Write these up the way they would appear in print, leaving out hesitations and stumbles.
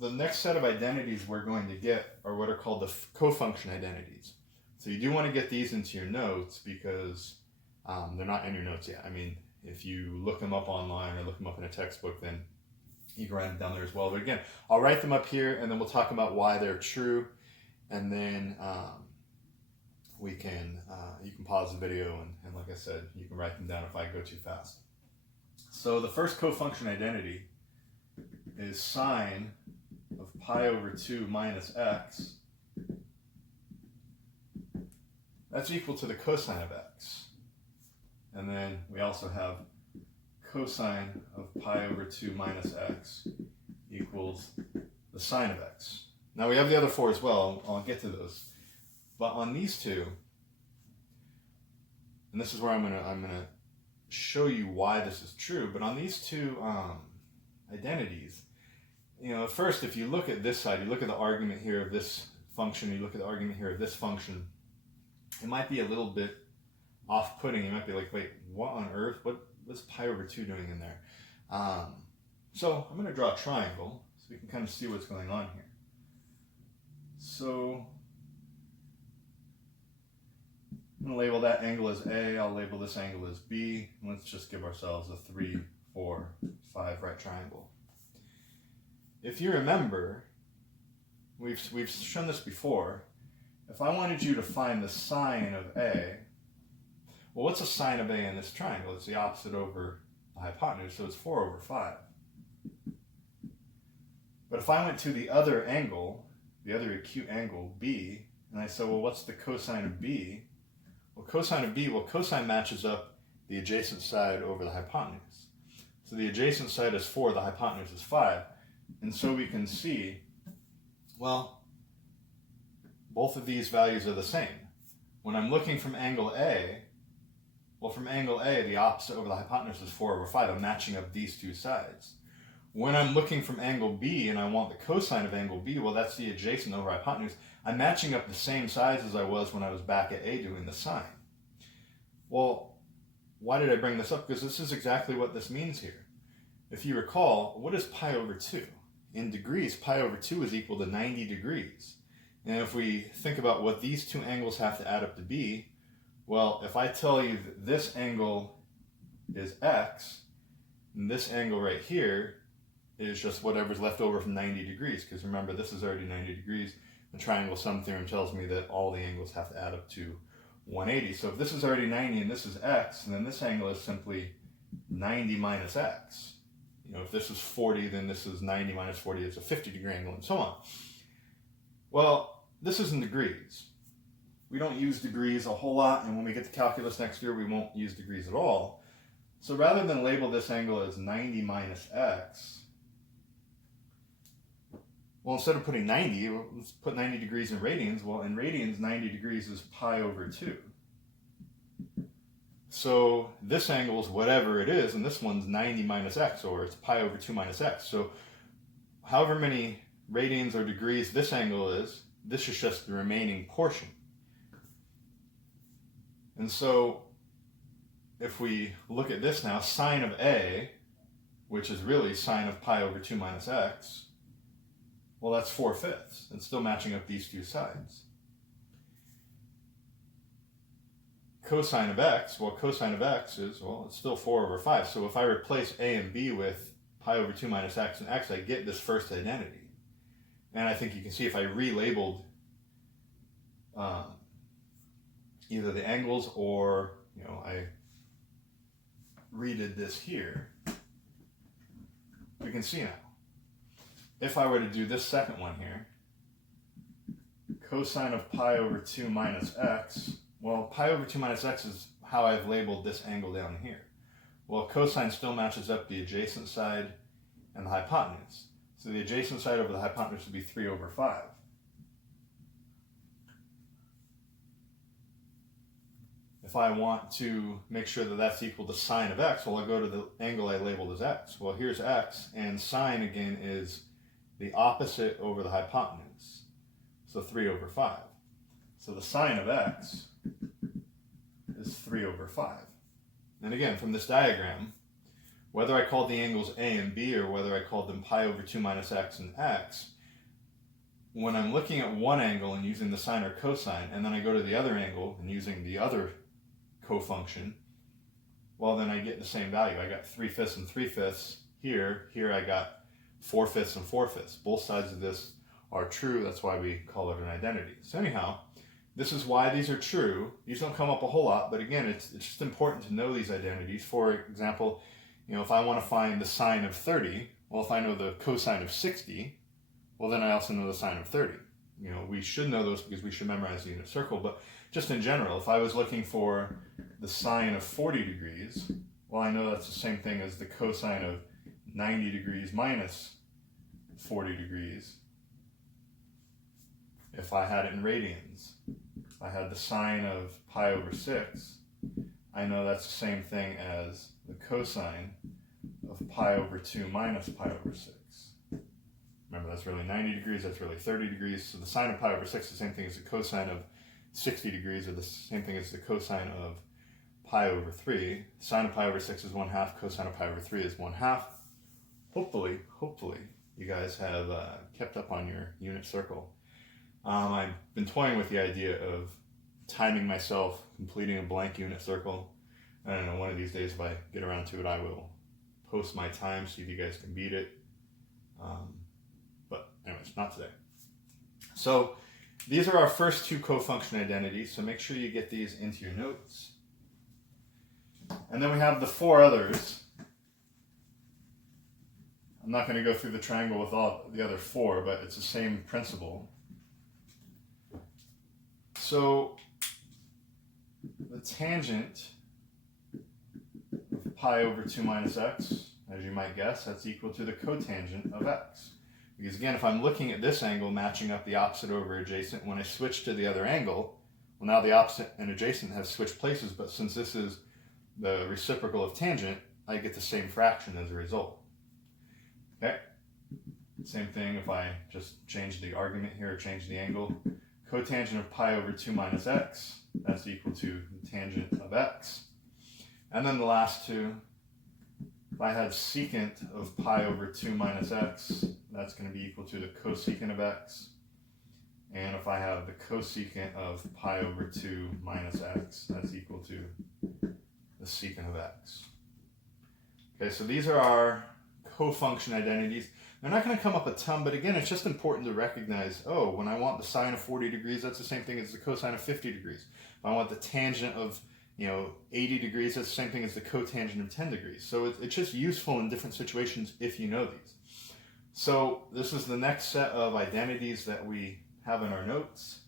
the next set of identities we're going to get are what are called the co-function identities. So you do want to get these into your notes because they're not in your notes yet. I mean, if you look them up online or look them up in a textbook, then you can write them down there as well. But again, I'll write them up here and then we'll talk about why they're true. And then you can pause the video and like I said, you can write them down if I go too fast. So the first co-function identity is sine of pi over 2 minus x. That's equal to the cosine of x. And then we also have cosine of pi over 2 minus x equals the sine of x. Now we have the other four as well. I'll get to those. But on these two, and this is where I'm gonna show you why this is true, but on these two identities, at first, if you look at this side, you look at the argument here of this function, you look at the argument here of this function, it might be a little bit off-putting. You might be like, wait, what on earth? What's pi over 2 doing in there? So I'm going to draw a triangle so we can kind of see what's going on here. So I'm going to label that angle as A. I'll label this angle as B. And let's just give ourselves a 3, 4, 5 right triangle. If you remember, we've shown this before. If I wanted you to find the sine of A, well, what's the sine of A in this triangle? It's the opposite over the hypotenuse, so it's 4 over 5. But if I went to the other angle, the other acute angle, B, and I said, well, what's the cosine of B? Well, cosine matches up the adjacent side over the hypotenuse. So the adjacent side is 4, the hypotenuse is 5. And so we can see, well, both of these values are the same. When I'm looking from angle A, well, from angle A, the opposite over the hypotenuse is 4 over 5. I'm matching up these two sides. When I'm looking from angle B and I want the cosine of angle B, well, that's the adjacent over hypotenuse. I'm matching up the same sides as I was when I was back at A doing the sine. Well, why did I bring this up? Because this is exactly what this means here. If you recall, what is pi over 2? In degrees, pi over 2 is equal to 90 degrees. And if we think about what these two angles have to add up to be, well, if I tell you that this angle is x, and this angle right here is just whatever's left over from 90 degrees, because remember, this is already 90 degrees. The triangle sum theorem tells me that all the angles have to add up to 180. So if this is already 90 and this is x, then this angle is simply 90 minus x. If this is 40, then this is 90 minus 40. It's a 50-degree angle, and so on. Well, this is in degrees. We don't use degrees a whole lot, and when we get to calculus next year, we won't use degrees at all. So rather than label this angle as 90 minus x, well, instead of putting 90, let's put 90 degrees in radians. Well, in radians, 90 degrees is pi over 2. So this angle is whatever it is, and this one's 90 minus x, or it's pi over 2 minus x. So however many radians or degrees this angle is, this is just the remaining portion. And so if we look at this now, sine of A, which is really sine of pi over 2 minus x, well, that's 4/5. It's still matching up these two sides. Cosine of x, well, cosine of x is, well, it's still 4 over 5. So if I replace A and B with pi over 2 minus x and x, I get this first identity. And I think you can see if I relabeled either the angles or, I redid this here, we can see now. If I were to do this second one here, cosine of pi over 2 minus x, well, pi over 2 minus x is how I've labeled this angle down here. Well, cosine still matches up the adjacent side and the hypotenuse. So the adjacent side over the hypotenuse would be 3 over 5. If I want to make sure that that's equal to sine of x, well, I'll go to the angle I labeled as x. Well, here's x, and sine, again, is the opposite over the hypotenuse. So 3 over 5. So the sine of x is 3 over 5. And again, from this diagram, whether I called the angles A and B or whether I called them pi over 2 minus x and x, when I'm looking at one angle and using the sine or cosine, and then I go to the other angle and using the other co-function, well, then I get the same value. I got 3/5 and 3/5 here. Here I got 4/5 and 4/5. Both sides of this are true. That's why we call it an identity. So anyhow, this is why these are true. These don't come up a whole lot, but again, it's just important to know these identities. For example, if I want to find the sine of 30, well, if I know the cosine of 60, well, then I also know the sine of 30. We should know those because we should memorize the unit circle, but just in general, if I was looking for the sine of 40 degrees, well, I know that's the same thing as the cosine of 90 degrees minus 40 degrees. If I had it in radians, if I had the sine of pi over 6, I know that's the same thing as the cosine of pi over 2 minus pi over 6. Remember, that's really 90 degrees, that's really 30 degrees. So the sine of pi over 6 is the same thing as the cosine of 60 degrees, or the same thing as the cosine of pi over 3. Sine of pi over 6 is 1/2, cosine of pi over 3 is 1/2. Hopefully, you guys have kept up on your unit circle. I've been toying with the idea of timing myself, completing a blank unit circle. I don't know, one of these days if I get around to it, I will post my time, see if you guys can beat it. But anyways, not today. So these are our first two co-function identities, so make sure you get these into your notes. And then we have the four others. I'm not going to go through the triangle with all the other four, but it's the same principle. So the tangent of pi over 2 minus x, as you might guess, that's equal to the cotangent of x. Because again, if I'm looking at this angle matching up the opposite over adjacent, when I switch to the other angle, well, now the opposite and adjacent have switched places, but since this is the reciprocal of tangent, I get the same fraction as a result. Okay? Same thing if I just change the argument here or change the angle. Cotangent of pi over 2 minus x, that's equal to the tangent of x. And then the last two, if I had secant of pi over 2 minus x, that's going to be equal to the cosecant of x. And if I have the cosecant of pi over 2 minus x, that's equal to the secant of x. Okay, so these are our co-function identities. They're not going to come up a ton, but again, it's just important to recognize, oh, when I want the sine of 40 degrees, that's the same thing as the cosine of 50 degrees. If I want the tangent of 80 degrees, that's the same thing as the cotangent of 10 degrees. So it's just useful in different situations if you know these. So this is the next set of identities that we have in our notes.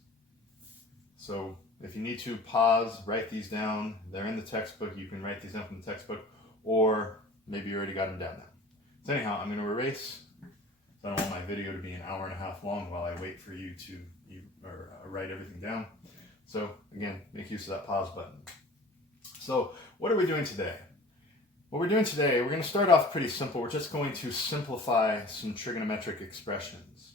So if you need to pause, write these down. They're in the textbook. You can write these down from the textbook, or maybe you already got them down now. So anyhow, I'm going to erase. I don't want my video to be an hour and a half long while I wait for you to write everything down. So again, make use of that pause button. So what are we doing today? What we're doing today, we're going to start off pretty simple. We're just going to simplify some trigonometric expressions.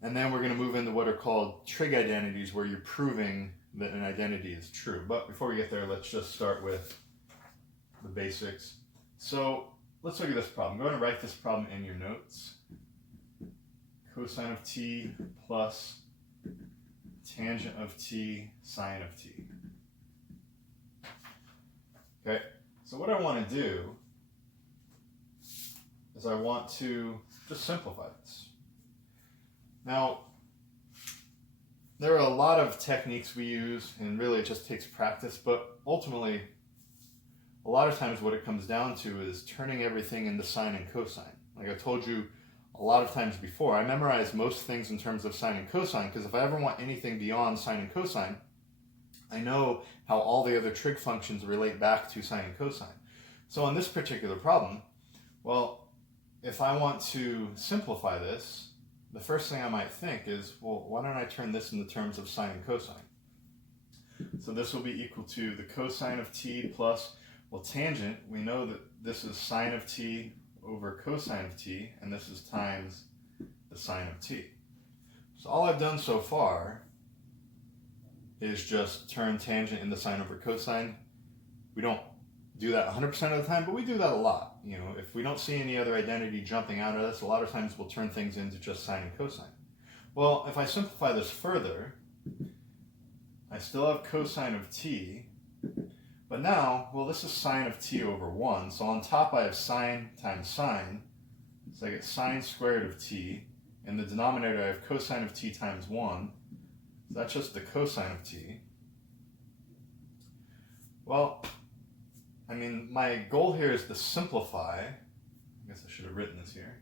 And then we're going to move into what are called trig identities, where you're proving that an identity is true. But before we get there, let's just start with the basics. So let's look at this problem. Go ahead and write this problem in your notes. Cosine of t plus tangent of t sine of t. Okay, so what I want to do is I want to just simplify this. Now, there are a lot of techniques we use, and really it just takes practice, but ultimately, a lot of times what it comes down to is turning everything into sine and cosine. Like I told you a lot of times before, I memorize most things in terms of sine and cosine, because if I ever want anything beyond sine and cosine, I know how all the other trig functions relate back to sine and cosine. So on this particular problem, well, if I want to simplify this, the first thing I might think is, well, why don't I turn this into terms of sine and cosine? So this will be equal to the cosine of t plus, well, tangent, we know that this is sine of t over cosine of t, and this is times the sine of t. So all I've done so far is just turn tangent into sine over cosine. We don't do that 100% of the time, but we do that a lot. You know, if we don't see any other identity jumping out at us, a lot of times we'll turn things into just sine and cosine. Well, if I simplify this further, I still have cosine of t, but now, well, this is sine of t over 1, so on top I have sine times sine, so I get sine squared of t. In the denominator I have cosine of t times 1, so that's just the cosine of t. Well, I mean, my goal here is to simplify. I guess I should have written this here.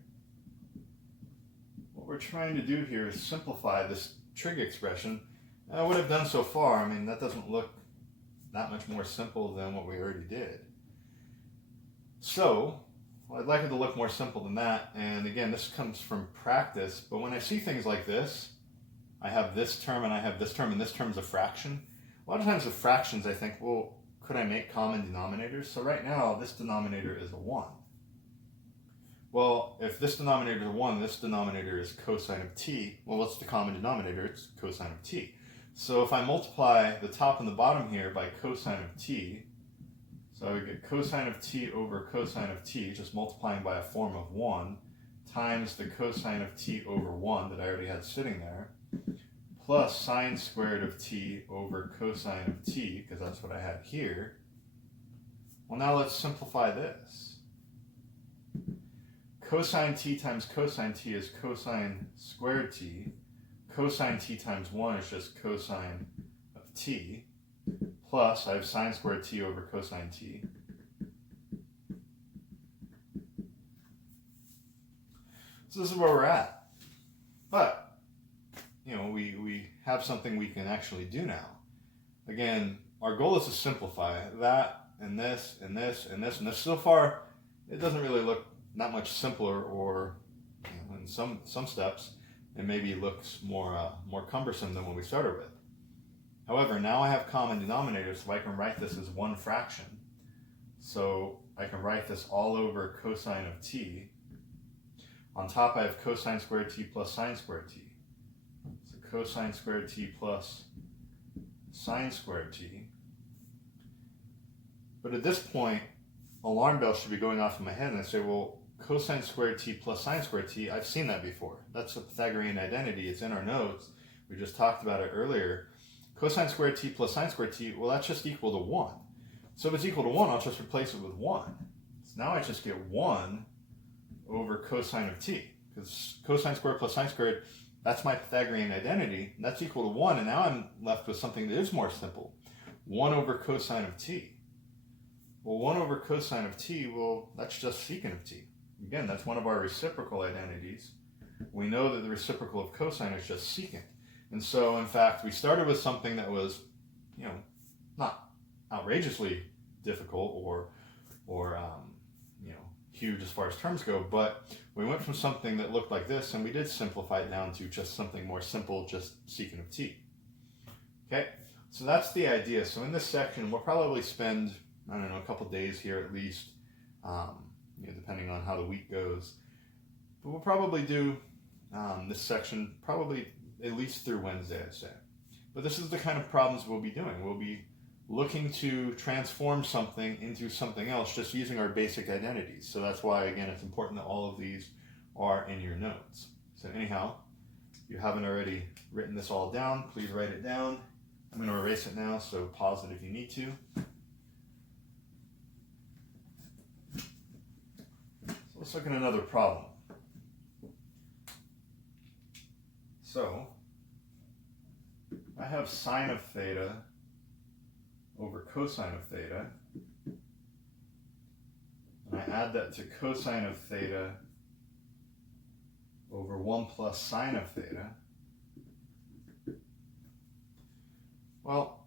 What we're trying to do here is simplify this trig expression. What I've done so far, I mean, that doesn't look that much more simple than what we already did. So, well, I'd like it to look more simple than that, and again, this comes from practice, but when I see things like this, I have this term and I have this term, and this term's a fraction. A lot of times with fractions I think, well, could I make common denominators? So right now, this denominator is a 1. Well, if this denominator is a 1, this denominator is cosine of t. Well, what's the common denominator? It's cosine of t. So if I multiply the top and the bottom here by cosine of t, so I would get cosine of t over cosine of t, just multiplying by a form of 1, times the cosine of t over 1 that I already had sitting there, plus sine squared of t over cosine of t, because that's what I had here. Well, now let's simplify this. Cosine t times cosine t is cosine squared t. Cosine t times 1 is just cosine of t. Plus, I have sine squared t over cosine t. So this is where we're at. But, you know, we have something we can actually do now. Again, our goal is to simplify that and this and this and this and this. So far, it doesn't really look that much simpler, or you know, in some steps, it maybe looks more cumbersome than when we started with. However, now I have common denominators, so I can write this as one fraction. So I can write this all over cosine of t. On top I have cosine squared t plus sine squared t. So cosine squared t plus sine squared t. But at this point, alarm bells should be going off in my head, and I say, well, cosine squared t plus sine squared t, I've seen that before. That's a Pythagorean identity. It's in our notes. We just talked about it earlier. Cosine squared t plus sine squared t, well, that's just equal to 1. So if it's equal to 1, I'll just replace it with 1. So now I just get 1 over cosine of t, because cosine squared plus sine squared, that's my Pythagorean identity, and that's equal to 1, and now I'm left with something that is more simple. 1 over cosine of t. Well, 1 over cosine of t, well, that's just secant of t. Again, that's one of our reciprocal identities. We know that the reciprocal of cosine is just secant. And so, in fact, we started with something that was, you know, not outrageously difficult or you know, huge as far as terms go, but we went from something that looked like this, and we did simplify it down to just something more simple, just secant of t. Okay, so that's the idea. So in this section, we'll probably spend, I don't know, a couple days here at least, you know, depending on how the week goes. But we'll probably do this section probably at least through Wednesday, I'd say. But this is the kind of problems we'll be doing. We'll be looking to transform something into something else just using our basic identities. So that's why, again, it's important that all of these are in your notes. So anyhow, if you haven't already written this all down, please write it down. I'm going to erase it now, so pause it if you need to. So let's look at another problem. So I have sine of theta over cosine of theta, and I add that to cosine of theta over 1 plus sine of theta. Well,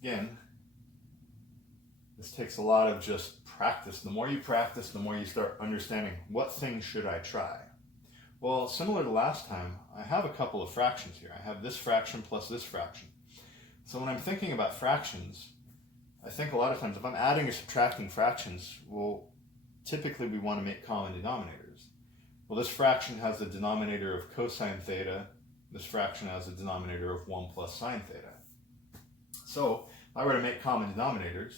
again, this takes a lot of just practice. The more you practice, the more you start understanding what things should I try. Well, similar to last time, I have a couple of fractions here. I have this fraction plus this fraction. So when I'm thinking about fractions, I think a lot of times if I'm adding or subtracting fractions, well, typically we want to make common denominators. Well, this fraction has the denominator of cosine theta. This fraction has a denominator of 1 plus sine theta. So if I were to make common denominators,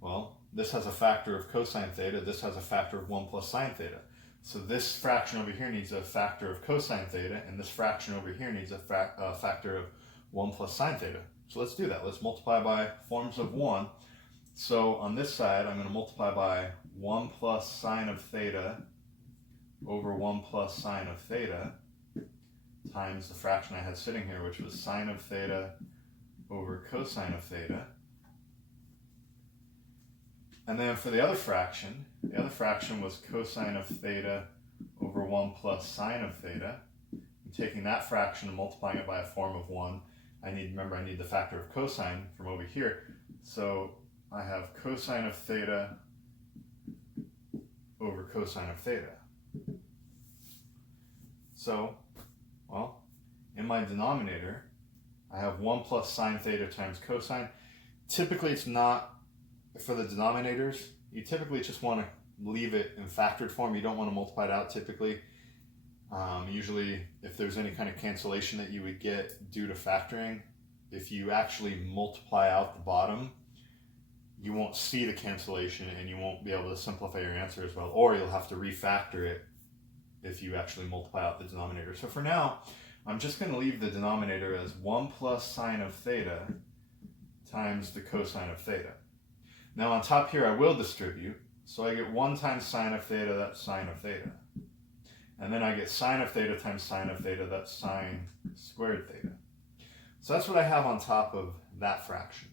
well, this has a factor of cosine theta, this has a factor of 1 plus sine theta. So this fraction over here needs a factor of cosine theta, and this fraction over here needs a factor of 1 plus sine theta. So let's do that. Let's multiply by forms of 1. So on this side, I'm going to multiply by 1 plus sine of theta over 1 plus sine of theta times the fraction I had sitting here, which was sine of theta over cosine of theta. And then for the other fraction was cosine of theta over 1 plus sine of theta. I'm taking that fraction and multiplying it by a form of 1. Remember, I need the factor of cosine from over here. So I have cosine of theta over cosine of theta. So, well, in my denominator, I have 1 plus sine theta times cosine. Typically, it's not, for the denominators, you typically just want to leave it in factored form. You don't want to multiply it out typically. Usually, if there's any kind of cancellation that you would get due to factoring, if you actually multiply out the bottom, you won't see the cancellation and you won't be able to simplify your answer as well, or you'll have to refactor it if you actually multiply out the denominator. So for now, I'm just going to leave the denominator as 1 plus sine of theta times the cosine of theta. Now on top here I will distribute, so I get 1 times sine of theta, that's sine of theta. And then I get sine of theta times sine of theta, that's sine squared theta. So that's what I have on top of that fraction.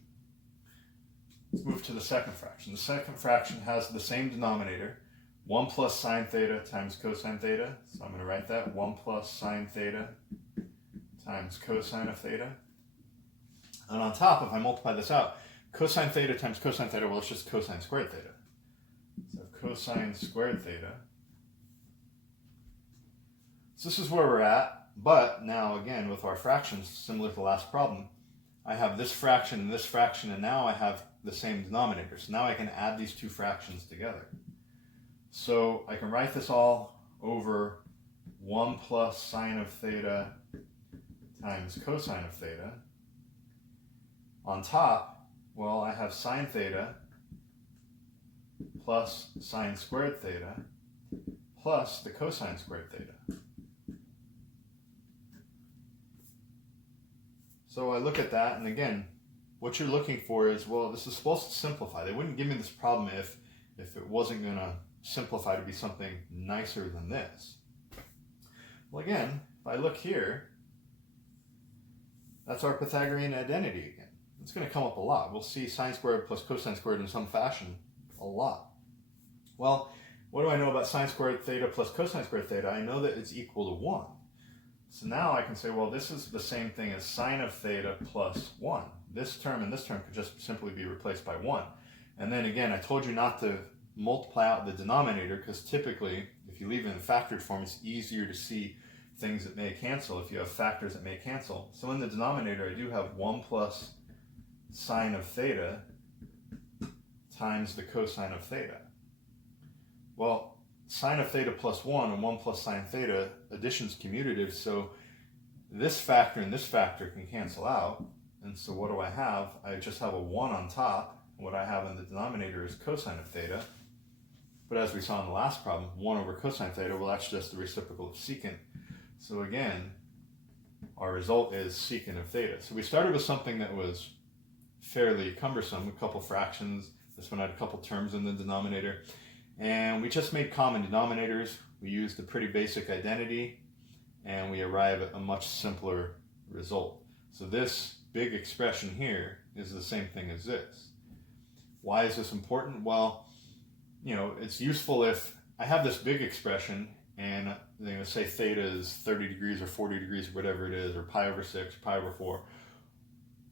Let's move to the second fraction. The second fraction has the same denominator, 1 plus sine theta times cosine theta. So I'm going to write that, 1 plus sine theta times cosine of theta. And on top, if I multiply this out, cosine theta times cosine theta, well, it's just cosine squared theta. So cosine squared theta. So this is where we're at, but now again, with our fractions, similar to the last problem, I have this fraction, and now I have the same denominator. So now I can add these two fractions together. So I can write this all over 1 plus sine of theta times cosine of theta. On top, well, I have sine theta plus sine squared theta plus the cosine squared theta. So I look at that, and again, what you're looking for is, well, this is supposed to simplify. They wouldn't give me this problem if it wasn't going to simplify to be something nicer than this. Well, again, if I look here, that's our Pythagorean identity again. It's going to come up a lot. We'll see sine squared plus cosine squared in some fashion a lot. Well, what do I know about sine squared theta plus cosine squared theta? I know that it's equal to 1. So now I can say, well, this is the same thing as sine of theta plus 1. This term and this term could just simply be replaced by 1. And then again, I told you not to multiply out the denominator, because typically, if you leave it in factored form, it's easier to see things that may cancel if you have factors that may cancel. So in the denominator, I do have 1 plus sine of theta times the cosine of theta. Well, sine of theta plus 1 and 1 plus sine theta, addition's commutative, so this factor and this factor can cancel out. And so what do I have? I just have a 1 on top. What I have in the denominator is cosine of theta. But as we saw in the last problem, 1 over cosine theta, well, that's just the reciprocal of secant. So again, our result is secant of theta. So we started with something that was fairly cumbersome, a couple fractions. This one had a couple terms in the denominator. And we just made common denominators. We used a pretty basic identity, and we arrive at a much simpler result. So this big expression here is the same thing as this. Why is this important? Well, you know, it's useful if I have this big expression and they're going to say theta is 30 degrees or 40 degrees or whatever it is, or pi over 6, pi over 4.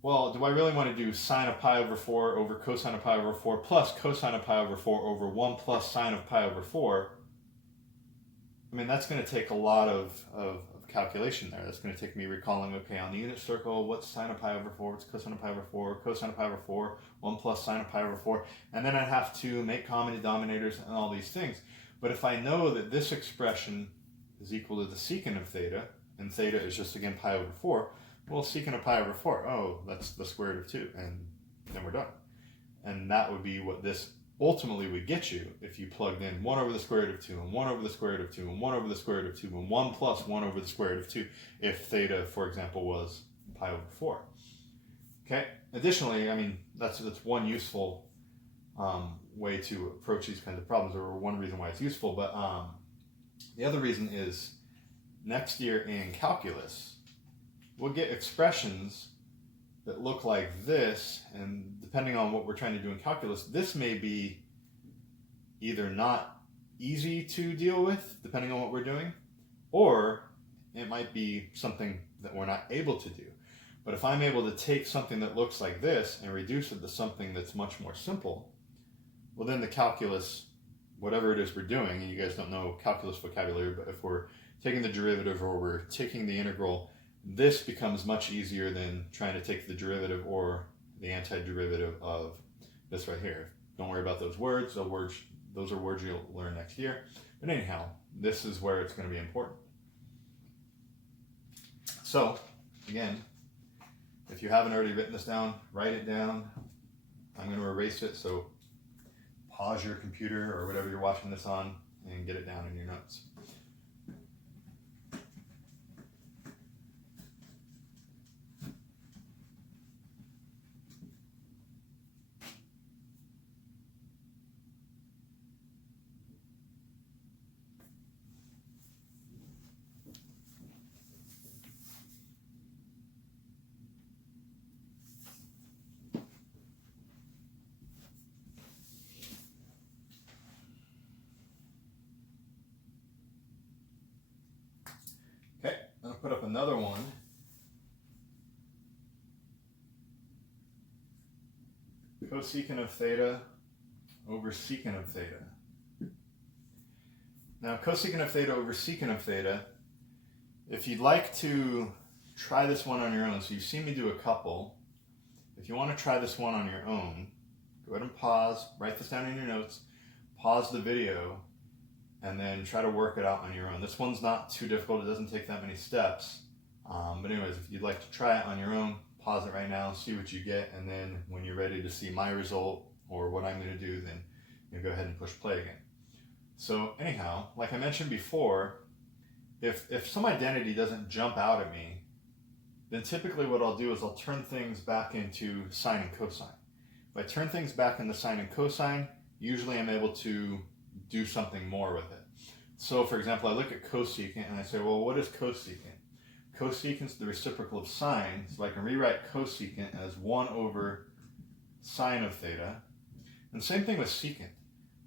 Well, do I really want to do sine of pi over 4 over cosine of pi over 4 plus cosine of pi over 4 over 1 plus sine of pi over 4? I mean, that's going to take a lot of calculation there. That's going to take me recalling, okay, on the unit circle, what's sine of pi over 4, what's cosine of pi over 4, cosine of pi over 4, 1 plus sine of pi over 4, and then I'd have to make common denominators and all these things. But if I know that this expression is equal to the secant of theta, and theta is just, again, pi over 4, well, secant of pi over 4, oh, that's the square root of 2, and then we're done. And that would be what this ultimately would get you if you plugged in 1 over the square root of 2 and 1 over the square root of 2 and 1 over the square root of 2 and 1 plus 1 over the square root of 2 if theta, for example, was pi over 4. Okay. Additionally, I mean, that's one useful way to approach these kinds of problems, or one reason why it's useful. But the other reason is next year in calculus, we'll get expressions that look like this, and depending on what we're trying to do in calculus, this may be either not easy to deal with, depending on what we're doing, or it might be something that we're not able to do. But if I'm able to take something that looks like this and reduce it to something that's much more simple, well then the calculus, whatever it is we're doing, and you guys don't know calculus vocabulary, but if we're taking the derivative or we're taking the integral, this becomes much easier than trying to take the derivative or the antiderivative of this right here. Don't worry about those words. Those are words you'll learn next year. But anyhow, this is where it's going to be important. So, again, if you haven't already written this down, write it down. I'm going to erase it, so pause your computer or whatever you're watching this on and get it down in your notes. Okay, I'll put up another one. Cosecant of theta over secant of theta. Now, cosecant of theta over secant of theta, if you'd like to try this one on your own, so you've seen me do a couple. If you want to try this one on your own, go ahead and pause, write this down in your notes, pause the video, and then try to work it out on your own. This one's not too difficult. It doesn't take that many steps. But anyways, if you'd like to try it on your own, pause it right now, see what you get, and then when you're ready to see my result or what I'm going to do, then you go ahead and push play again. So anyhow, like I mentioned before, if some identity doesn't jump out at me, then typically what I'll do is I'll turn things back into sine and cosine. If I turn things back into sine and cosine, usually I'm able to do something more with it. So for example, I look at cosecant and I say, well, what is cosecant? Cosecant is the reciprocal of sine, so I can rewrite cosecant as 1 over sine of theta. And same thing with secant.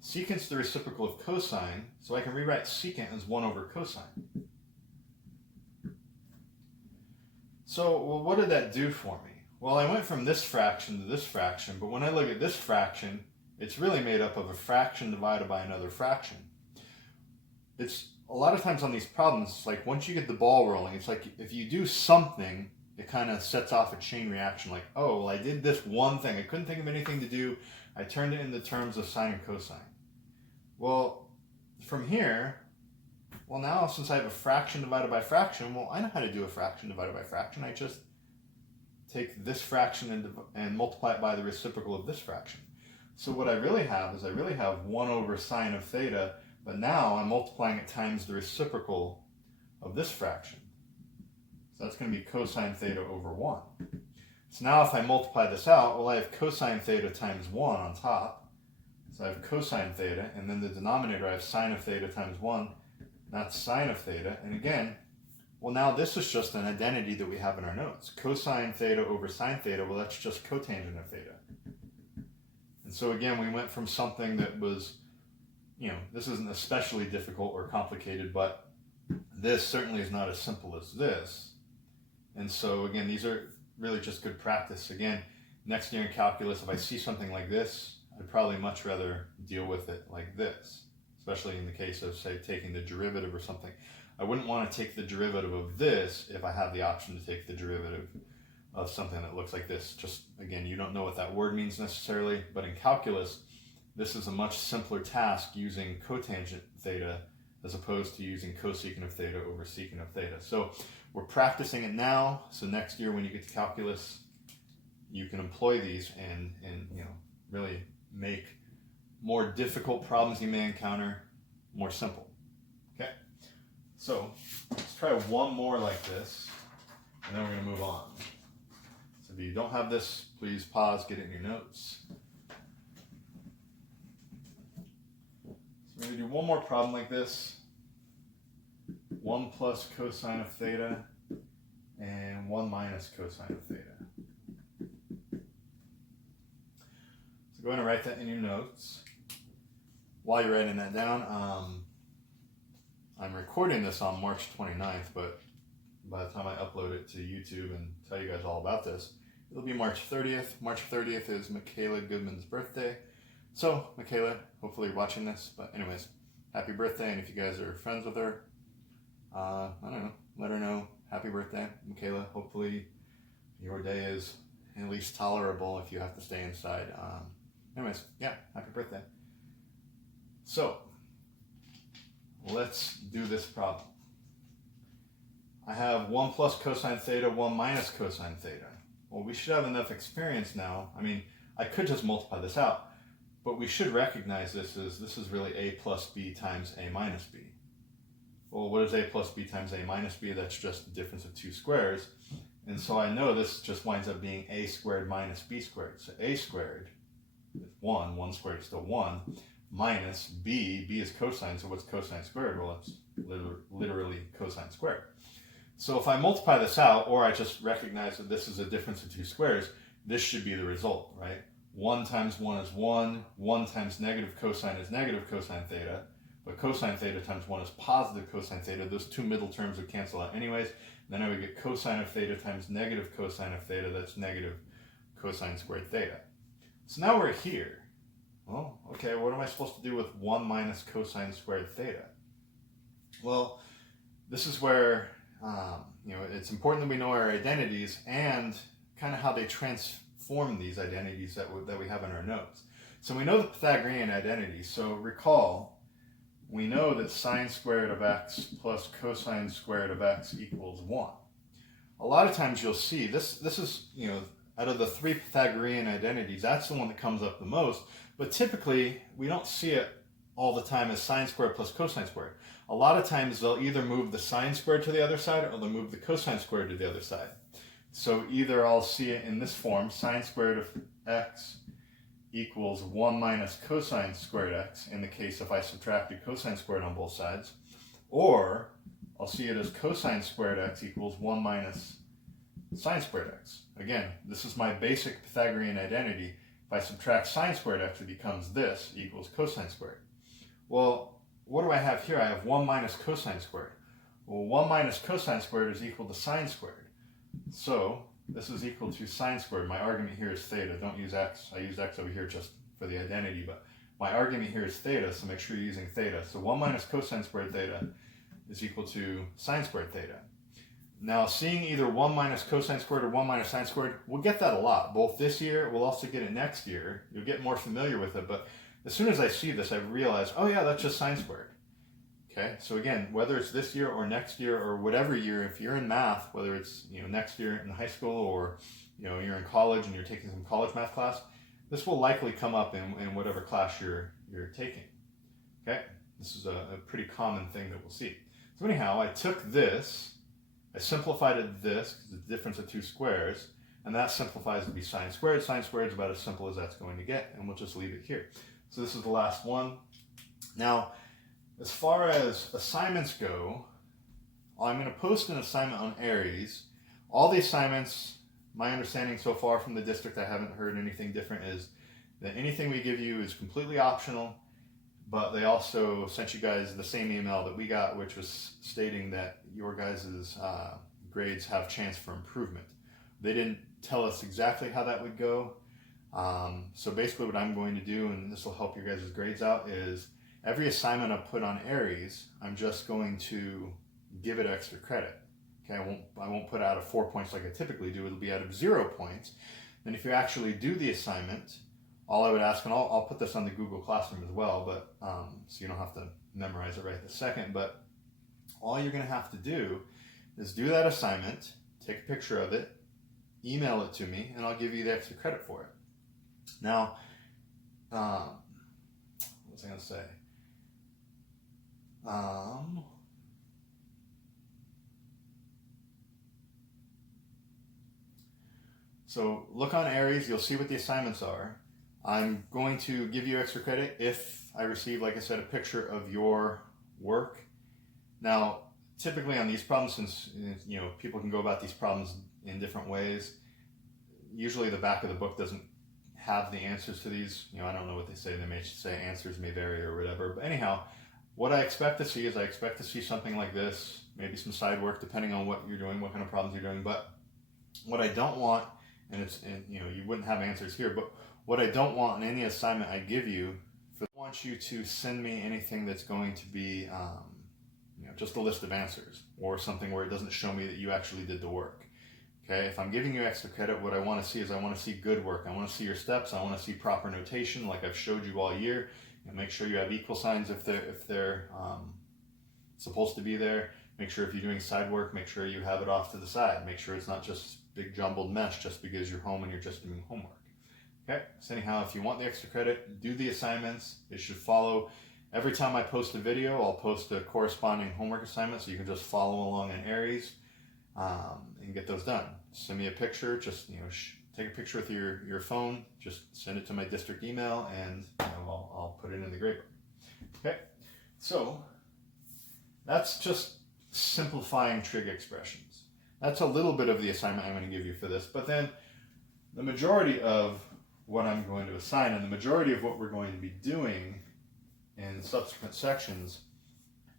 Secant is the reciprocal of cosine, so I can rewrite secant as 1 over cosine. So, well, what did that do for me? Well, I went from this fraction to this fraction, but when I look at this fraction, it's really made up of a fraction divided by another fraction. It's a lot of times on these problems, it's like once you get the ball rolling, it's like if you do something, it kind of sets off a chain reaction like, oh, well, I did this one thing. I couldn't think of anything to do. I turned it into terms of sine and cosine. Well, from here, well, now since I have a fraction divided by fraction, well, I know how to do a fraction divided by fraction. I just take this fraction and multiply it by the reciprocal of this fraction. So what I really have is I really have 1 over sine of theta, but now I'm multiplying it times the reciprocal of this fraction. So that's going to be cosine theta over 1. So now if I multiply this out, well, I have cosine theta times 1 on top. So I have cosine theta, and then the denominator I have sine of theta times 1. That's sine of theta. And again, well, now this is just an identity that we have in our notes. Cosine theta over sine theta, well, that's just cotangent of theta. And so again, we went from something that was, this isn't especially difficult or complicated, but this certainly is not as simple as this. And so again, these are really just good practice. Again, next year in calculus, if I see something like this, I'd probably much rather deal with it like this, especially in the case of, say, taking the derivative or something. I wouldn't want to take the derivative of this if I have the option to take the derivative of something that looks like this. Just, again, you don't know what that word means necessarily, but in calculus, this is a much simpler task using cotangent theta as opposed to using cosecant of theta over secant of theta. So we're practicing it now, so next year when you get to calculus, you can employ these and really make more difficult problems you may encounter, more simple. Okay, so let's try one more like this, and then we're going to move on. So if you don't have this, please pause, get it in your notes. So we're going to do one more problem like this. 1 plus cosine of theta and 1 minus cosine of theta. So go ahead and write that in your notes. While you're writing that down, I'm recording this on March 29th, but by the time I upload it to YouTube and tell you guys all about this, it'll be March 30th. March 30th is Michaela Goodman's birthday. So, Michaela, hopefully you're watching this, but anyways, happy birthday, and if you guys are friends with her, I don't know, let her know, happy birthday, Michaela. Hopefully your day is at least tolerable if you have to stay inside. Anyways, yeah, happy birthday. So, let's do this problem. I have 1 plus cosine theta, 1 minus cosine theta. Well, we should have enough experience now. I mean, I could just multiply this out, but we should recognize this is really a plus b times a minus b. Well, what is a plus b times a minus b? That's just the difference of two squares. And so I know this just winds up being a squared minus b squared. So a squared is 1, 1 squared is still 1, minus b is cosine, so what's cosine squared? Well, it's literally cosine squared. So if I multiply this out, or I just recognize that this is a difference of two squares, this should be the result, right? 1 times 1 is 1, 1 times negative cosine is negative cosine theta, but cosine theta times 1 is positive cosine theta. Those two middle terms would cancel out anyways. Then I would get cosine of theta times negative cosine of theta, that's negative cosine squared theta. So now we're here. Well, okay, what am I supposed to do with 1 minus cosine squared theta? Well, this is where it's important that we know our identities and kind of how they transform these identities that we have in our notes. So we know the Pythagorean identities. So recall, we know that sine squared of x plus cosine squared of x equals 1. A lot of times you'll see, this is, out of the 3 Pythagorean identities, that's the one that comes up the most. But typically, we don't see it all the time as sine squared plus cosine squared. A lot of times, they'll either move the sine squared to the other side, or they'll move the cosine squared to the other side. So either I'll see it in this form, sine squared of x equals 1 minus cosine squared x, in the case if I subtracted cosine squared on both sides, or I'll see it as cosine squared x equals 1 minus sine squared x. Again, this is my basic Pythagorean identity. If I subtract sine squared x, it becomes this, equals cosine squared. Well, what do I have here? I have 1 minus cosine squared. Well, 1 minus cosine squared is equal to sine squared. So, this is equal to sine squared. My argument here is theta. Don't use x. I used x over here just for the identity, but my argument here is theta, so make sure you're using theta. So 1 minus cosine squared theta is equal to sine squared theta. Now, seeing either 1 minus cosine squared or 1 minus sine squared, we'll get that a lot. Both this year, we'll also get it next year. You'll get more familiar with it, but as soon as I see this, I realize, oh yeah, that's just sine squared. Okay, so again, whether it's this year or next year or whatever year, if you're in math, whether it's next year in high school or you're in college and you're taking some college math class, this will likely come up in whatever class you're taking. Okay, this is a pretty common thing that we'll see. So anyhow, I took this, I simplified it this because it's the difference of two squares, and that simplifies to be sine squared. Sine squared is about as simple as that's going to get, and we'll just leave it here. So this is the last one. Now, as far as assignments go, I'm going to post an assignment on Aries. All the assignments, my understanding so far from the district, I haven't heard anything different, is that anything we give you is completely optional, but they also sent you guys the same email that we got, which was stating that your guys' grades have chance for improvement. They didn't tell us exactly how that would go. So basically what I'm going to do, and this will help your guys' grades out, is every assignment I put on Aries, I'm just going to give it extra credit. Okay, I won't put out of 4 points like I typically do. It'll be out of 0 points. Then if you actually do the assignment, all I would ask, and I'll put this on the Google Classroom as well, but so you don't have to memorize it right this second, but all you're going to have to do is do that assignment, take a picture of it, email it to me, and I'll give you the extra credit for it. Now, I going to say? So look on Aries, you'll see what the assignments are. I'm going to give you extra credit if I receive, like I said, a picture of your work. Now, typically on these problems, since people can go about these problems in different ways, usually the back of the book doesn't have the answers to these. I don't know what they say. They may say answers may vary or whatever. But anyhow, what I expect to see is I expect to see something like this, maybe some side work depending on what you're doing, what kind of problems you're doing. But what I don't want, and you wouldn't have answers here, but what I don't want in any assignment I give you, I want you to send me anything that's going to be just a list of answers or something where it doesn't show me that you actually did the work. Okay, if I'm giving you extra credit, what I want to see is I want to see good work. I want to see your steps. I want to see proper notation like I've showed you all year. Make sure you have equal signs if they're supposed to be there. Make sure if you're doing side work, make sure you have it off to the side. Make sure it's not just big jumbled mess just because you're home and you're just doing homework. Okay, so anyhow, if you want the extra credit, do the assignments. It should follow. Every time I post a video, I'll post a corresponding homework assignment, so you can just follow along in Aries and get those done. Send me a picture, just take a picture with your phone, just send it to my district email, and I'll put it in the grade book. Okay, so that's just simplifying trig expressions. That's a little bit of the assignment I'm going to give you for this, but then the majority of what I'm going to assign and the majority of what we're going to be doing in subsequent sections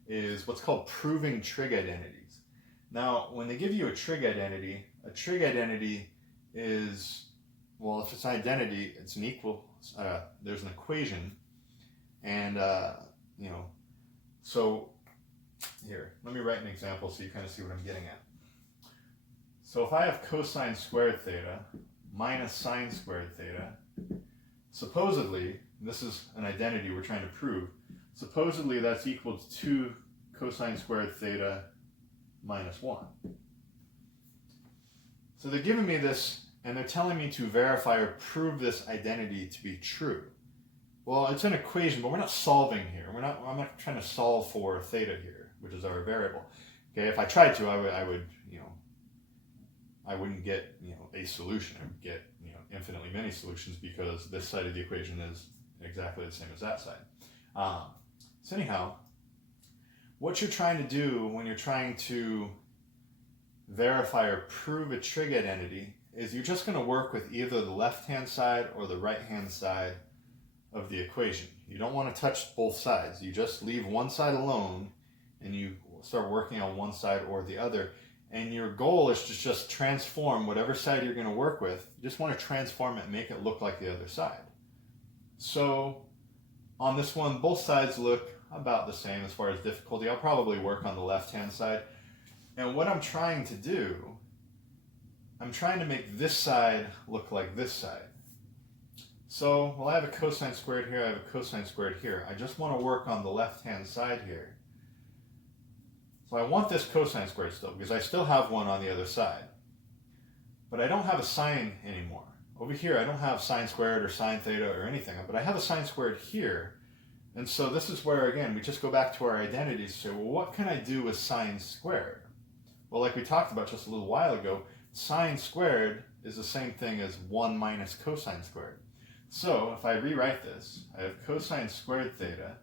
is what's called proving trig identities. Now, when they give you a trig identity is, well, if it's an identity, it's an equal, there's an equation, and, so here, let me write an example so you kind of see what I'm getting at. So if I have cosine squared theta minus sine squared theta, supposedly, this is an identity we're trying to prove, supposedly that's equal to 2 cosine squared theta minus 1. So they're giving me this, and they're telling me to verify or prove this identity to be true. Well, it's an equation, but we're not solving here. I'm not trying to solve for theta here, which is our variable. Okay, if I tried to, I wouldn't get a solution. I would get infinitely many solutions because this side of the equation is exactly the same as that side. So anyhow, what you're trying to do when you're trying to verify or prove a trig identity is you're just going to work with either the left-hand side or the right-hand side of the equation. You don't want to touch both sides. You just leave one side alone and you start working on one side or the other. And your goal is to just transform whatever side you're going to work with. You just want to transform it and make it look like the other side. So on this one, both sides look about the same as far as difficulty. I'll probably work on the left-hand side. And what I'm trying to do, I'm trying to make this side look like this side. So, well, I have a cosine squared here, I have a cosine squared here. I just want to work on the left-hand side here. So I want this cosine squared still, because I still have one on the other side. But I don't have a sine anymore. Over here, I don't have sine squared or sine theta or anything, but I have a sine squared here. And so this is where, again, we just go back to our identities and say, well, what can I do with sine squared? Well, like we talked about just a little while ago, sine squared is the same thing as 1 minus cosine squared. So if I rewrite this, I have cosine squared theta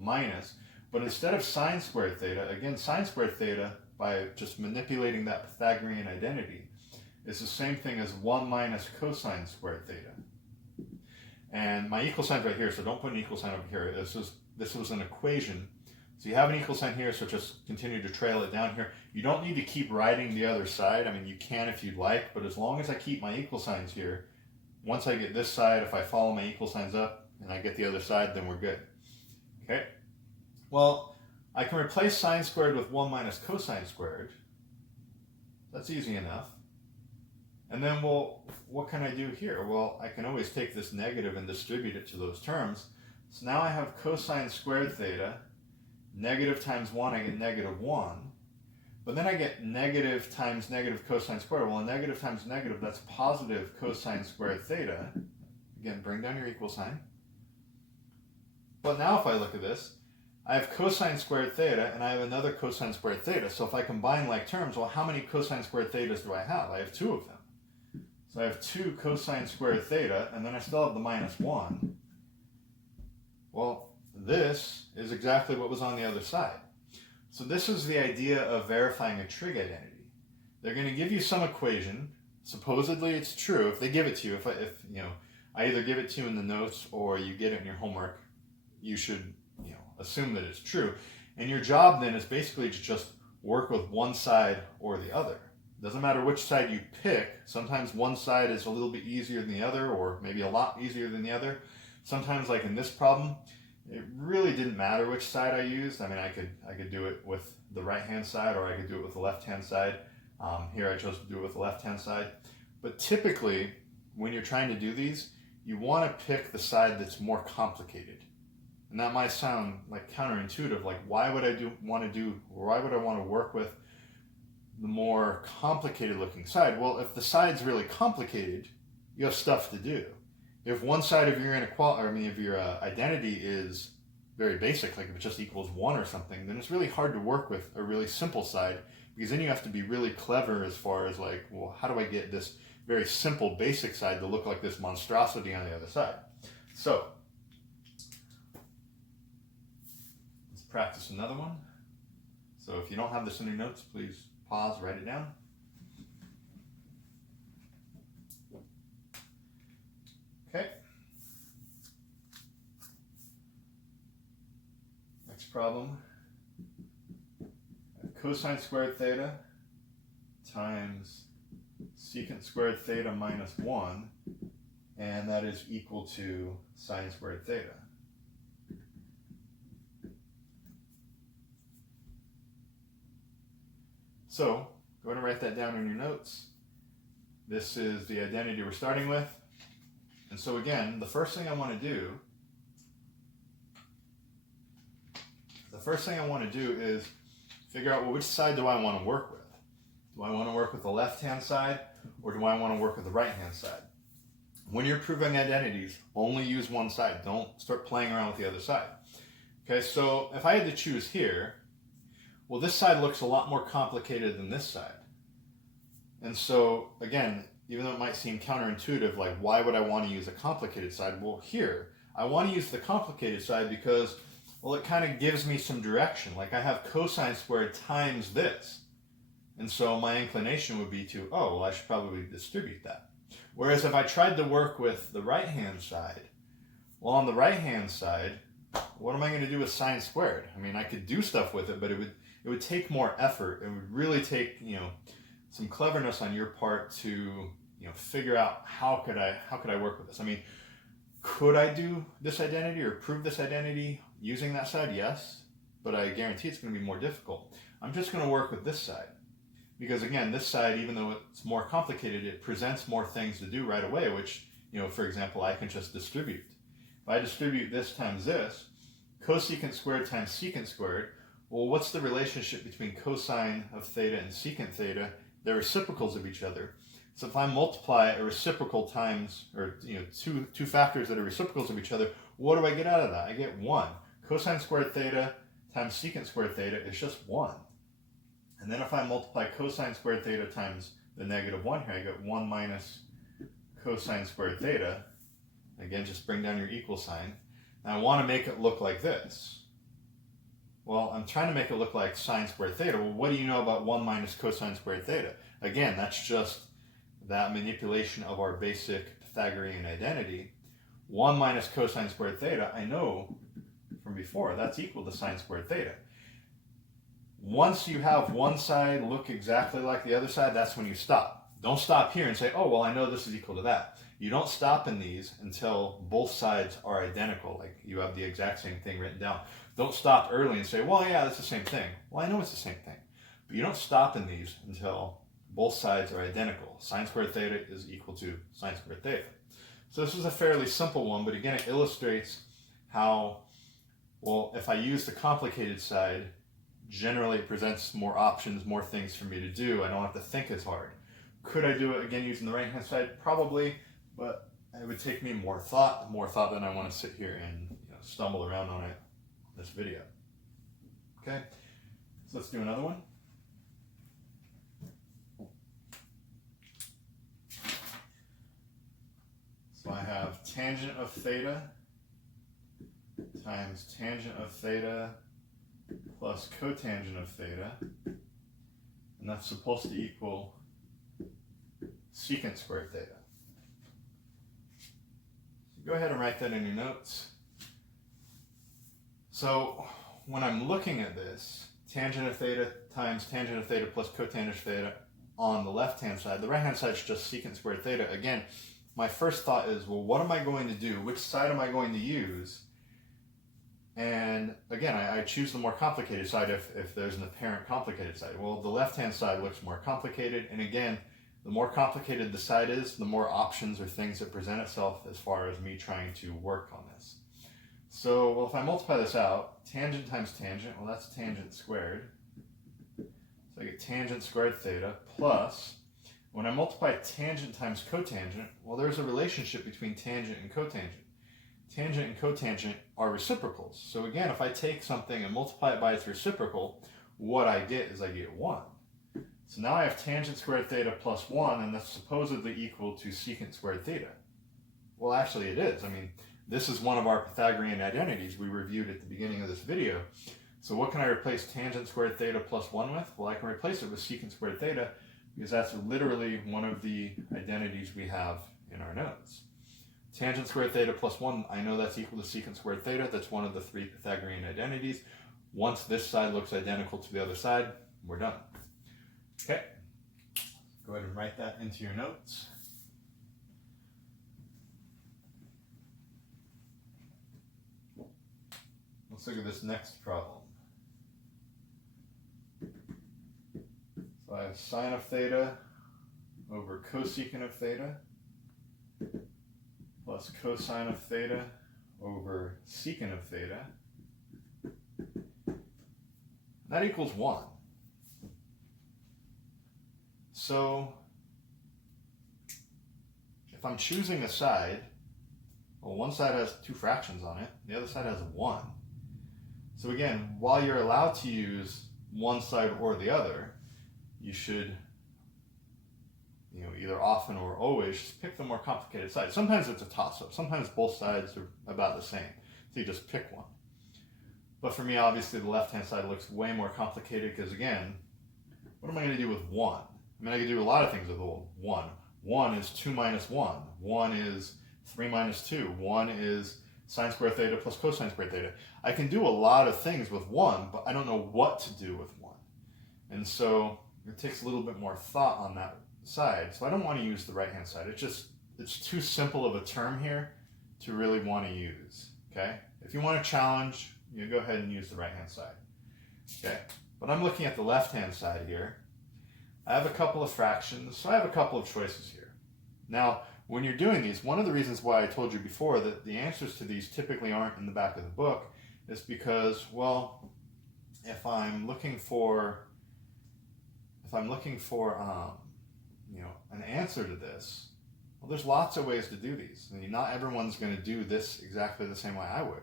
minus, but instead of sine squared theta, again, sine squared theta, by just manipulating that Pythagorean identity, is the same thing as 1 minus cosine squared theta. And my equal sign's right here, so don't put an equal sign over here. This was an equation. So you have an equal sign here, so just continue to trail it down here. You don't need to keep writing the other side. I mean, you can if you'd like, but as long as I keep my equal signs here, once I get this side, if I follow my equal signs up and I get the other side, then we're good. Okay? Well, I can replace sine squared with 1 minus cosine squared. That's easy enough. And then, well, what can I do here? Well, I can always take this negative and distribute it to those terms. So now I have cosine squared theta. Negative times 1, I get negative 1. But then I get negative times negative cosine squared. Well, negative times negative, that's positive cosine squared theta. Again, bring down your equal sign. But now if I look at this, I have cosine squared theta and I have another cosine squared theta. So if I combine like terms, well, how many cosine squared thetas do I have? I have two of them. So I have two cosine squared theta, and then I still have the minus 1. Well, this is exactly what was on the other side. So this is the idea of verifying a trig identity. They're going to give you some equation. Supposedly it's true. If they give it to you, if I either give it to you in the notes or you get it in your homework, you should assume that it's true. And your job then is basically to just work with one side or the other. Doesn't matter which side you pick. Sometimes one side is a little bit easier than the other, or maybe a lot easier than the other. Sometimes, like in this problem, it really didn't matter which side I used. I mean, I could do it with the right-hand side, or I could do it with the left-hand side. Here I chose to do it with the left-hand side. But typically, when you're trying to do these, you want to pick the side that's more complicated. And that might sound like counterintuitive, like why would I want to work with the more complicated looking side? Well, if the side's really complicated, you have stuff to do. If one side of your identity is very basic, like if it just equals 1 or something, then it's really hard to work with a really simple side, because then you have to be really clever as far as like, well, how do I get this very simple basic side to look like this monstrosity on the other side? So let's practice another one. So if you don't have this in your notes, please pause, write it down. Okay. Next problem. Cosine squared theta times secant squared theta minus 1, and that is equal to sine squared theta. So go ahead and write that down in your notes. This is the identity we're starting with. And so again, the first thing I want to do is figure out, well, which side do I want to work with? Do I want to work with the left-hand side, or do I want to work with the right-hand side? When you're proving identities, only use one side. Don't start playing around with the other side. Okay, so if I had to choose here, well, this side looks a lot more complicated than this side. And so, again, even though it might seem counterintuitive, like why would I want to use a complicated side? Well, here, I want to use the complicated side because, well, it kind of gives me some direction. Like I have cosine squared times this. And so my inclination would be to, oh, well, I should probably distribute that. Whereas if I tried to work with the right-hand side, well, on the right-hand side, what am I going to do with sine squared? I mean, I could do stuff with it, but it would take more effort. It would really take, some cleverness on your part to, figure out how could I work with this? I mean, could I do this identity or prove this identity using that side? Yes, but I guarantee it's going to be more difficult. I'm just going to work with this side. Because again, this side, even though it's more complicated, it presents more things to do right away, which, for example, I can just distribute. If I distribute this times this, cosecant squared times secant squared, well, what's the relationship between cosine of theta and secant theta? They're reciprocals of each other. So if I multiply a reciprocal times, or two factors that are reciprocals of each other, what do I get out of that? I get 1. Cosine squared theta times secant squared theta is just 1. And then if I multiply cosine squared theta times the negative 1 here, I get 1 minus cosine squared theta. Again, just bring down your equal sign. And I want to make it look like this. Well, I'm trying to make it look like sine squared theta. Well, what do you know about 1 minus cosine squared theta? Again, that's just that manipulation of our basic Pythagorean identity. 1 minus cosine squared theta, I know from before, that's equal to sine squared theta. Once you have one side look exactly like the other side, that's when you stop. Don't stop here and say, oh, well, I know this is equal to that. You don't stop in these until both sides are identical, like you have the exact same thing written down. Don't stop early and say, well, yeah, that's the same thing. Well, I know it's the same thing. But you don't stop in these until both sides are identical. Sine squared theta is equal to sine squared theta. So this is a fairly simple one, but again, it illustrates how, well, if I use the complicated side, generally it presents more options, more things for me to do. I don't have to think as hard. Could I do it again using the right-hand side? Probably, but it would take me more thought than I want to sit here and stumble around on it this video. Okay, so let's do another one. So I have tangent of theta times tangent of theta plus cotangent of theta, and that's supposed to equal secant squared theta. So go ahead and write that in your notes. So when I'm looking at this, tangent of theta times tangent of theta plus cotangent of theta on the left-hand side, the right-hand side is just secant squared theta. Again, my first thought is, well, what am I going to do? Which side am I going to use? And again, I choose the more complicated side if there's an apparent complicated side. Well, the left-hand side looks more complicated. And again, the more complicated the side is, the more options or things that present itself as far as me trying to work on this. So, well, if I multiply this out, tangent times tangent, well, that's tangent squared. So I get tangent squared theta plus, when I multiply tangent times cotangent, well, there's a relationship between tangent and cotangent. Tangent and cotangent are reciprocals. So again, if I take something and multiply it by its reciprocal, what I get is I get 1. So now I have tangent squared theta plus 1, and that's supposedly equal to secant squared theta. Well, actually it is. I mean, this is one of our Pythagorean identities we reviewed at the beginning of this video. So what can I replace tangent squared theta plus 1 with? Well, I can replace it with secant squared theta, because that's literally one of the identities we have in our notes. Tangent squared theta plus 1, I know that's equal to secant squared theta. That's one of the 3 Pythagorean identities. Once this side looks identical to the other side, we're done. Okay, go ahead and write that into your notes. Let's look at this next problem. So I have sine of theta over cosecant of theta plus cosine of theta over secant of theta. That equals 1. So if I'm choosing a side, well, one side has 2 fractions on it, the other side has 1. So again, while you're allowed to use one side or the other, you should, either often or always pick the more complicated side. Sometimes it's a toss-up. Sometimes both sides are about the same, so you just pick one. But for me, obviously, the left-hand side looks way more complicated because, again, what am I going to do with 1? I mean, I can do a lot of things with 1. 1 is 2 minus 1. 1 is 3 minus 2. 1 is sine squared theta plus cosine squared theta. I can do a lot of things with 1, but I don't know what to do with 1. And so it takes a little bit more thought on that side. So I don't want to use the right-hand side. It's too simple of a term here to really want to use, okay? If you want to challenge, you go ahead and use the right-hand side, okay? But I'm looking at the left-hand side here. I have a couple of fractions, so I have a couple of choices here. Now, when you're doing these, one of the reasons why I told you before that the answers to these typically aren't in the back of the book is because, well, if I'm looking for an answer to this, well, there's lots of ways to do these. I mean, not everyone's going to do this exactly the same way I would.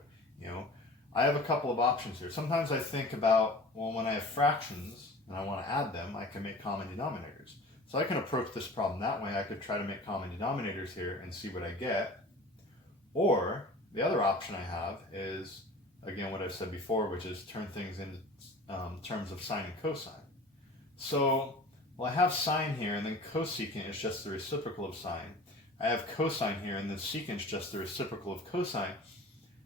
I have a couple of options here. Sometimes I think about, well, when I have fractions and I want to add them, I can make common denominators. So I can approach this problem that way. I could try to make common denominators here and see what I get. Or the other option I have is, again, what I've said before, which is turn things into terms of sine and cosine. So, well, I have sine here, and then cosecant is just the reciprocal of sine. I have cosine here, and then secant is just the reciprocal of cosine.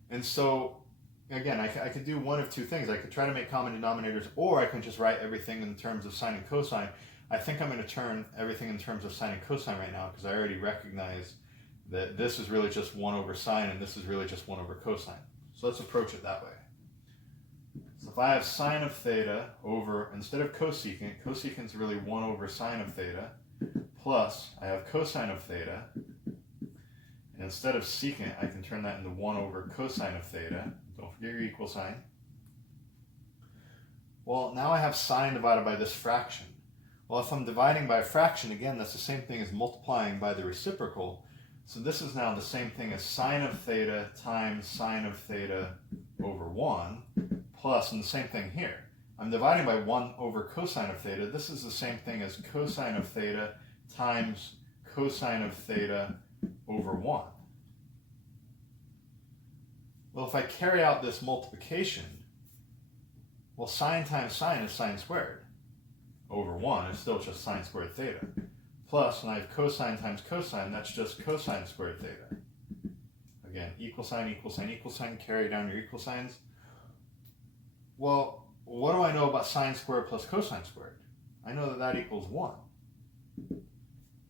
And so, again, I could do one of two things. I could try to make common denominators, or I can just write everything in terms of sine and cosine. I think I'm going to turn everything in terms of sine and cosine right now, because I already recognize that this is really just 1 over sine, and this is really just 1 over cosine. So let's approach it that way. So if I have sine of theta over, instead of cosecant, cosecant is really 1 over sine of theta, plus I have cosine of theta, and instead of secant, I can turn that into 1 over cosine of theta. Don't forget your equal sign. Well, now I have sine divided by this fraction. Well, if I'm dividing by a fraction, again, that's the same thing as multiplying by the reciprocal. So this is now the same thing as sine of theta times sine of theta over 1, plus, and the same thing here. I'm dividing by 1 over cosine of theta. This is the same thing as cosine of theta times cosine of theta over 1. Well, if I carry out this multiplication, well, sine times sine is sine squared over 1. It's still just sine squared theta. Plus, when I have cosine times cosine, that's just cosine squared theta. Again, equal sign, equal sign, equal sign, carry down your equal signs. Well, what do I know about sine squared plus cosine squared? I know that that equals 1.